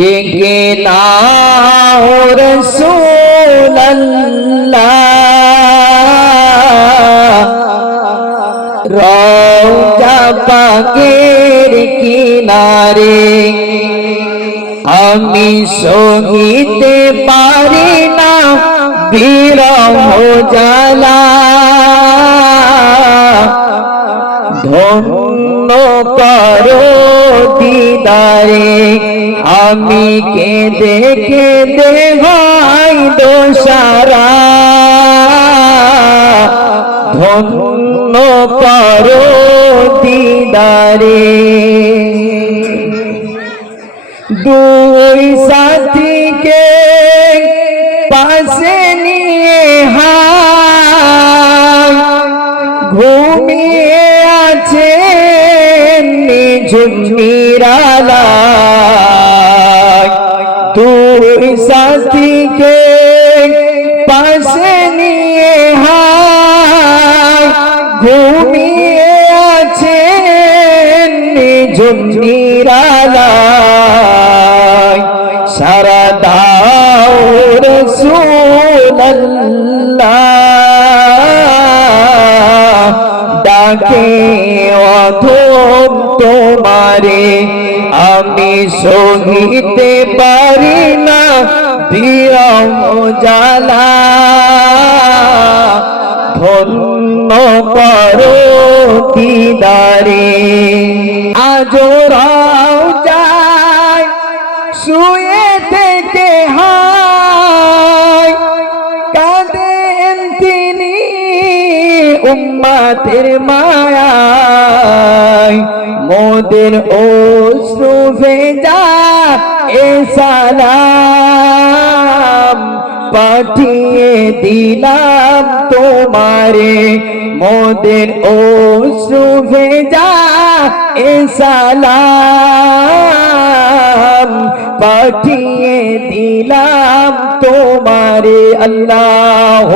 ডেকে নাও রসুল্লাহ রওজা পাকের কিনারে আমি সহিতে পারি না বিরহ জ্বালা। ধন্য করো দিদারে, আমি কে দেখে দেহাই দোষারা। ধন্য করো দিদারে। দুই সাথীকে পাশে নিয়ে হায়, ঘুমিয়ে আছে নিঝুম নিরালায় দুই সাথীকে পাশে নিয়ে হায়। ঘুমিয়ে আছে নিঝুম নিরালায় সারা দাও রসুল্লাহ ডাকে সহিতে পারি না বিরম জালা ধন্য করো দিদারে আজরাও উম্মাতের মায়ায় মোদের অশ্রু ভেজা এ সালাম পাঠিয়ে দিলাম তোমারে। মোদের অশ্রু ভেজা এ সালাম পাঠিয়ে দিলাম তোমারে। আল্লাহ